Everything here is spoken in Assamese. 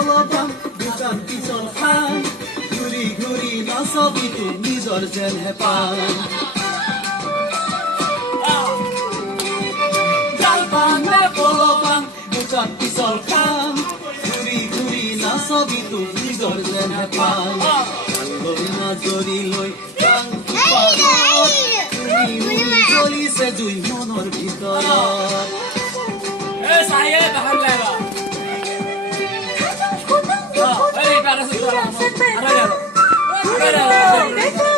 পলপান দুটান পিছন খান ঘূৰি ঘূৰি নাচাবি তোৰ নিজৰ যেনহে পান জালপানে পলপান দুটান পিছন খান ঘূৰি ঘূৰি নাচাবি তোৰ নিজৰ যেনহে পান লৈ মাজৰি লৈ জ্বলিছে জুই মনৰ ভিতৰত saya bahan laba. Ada ada.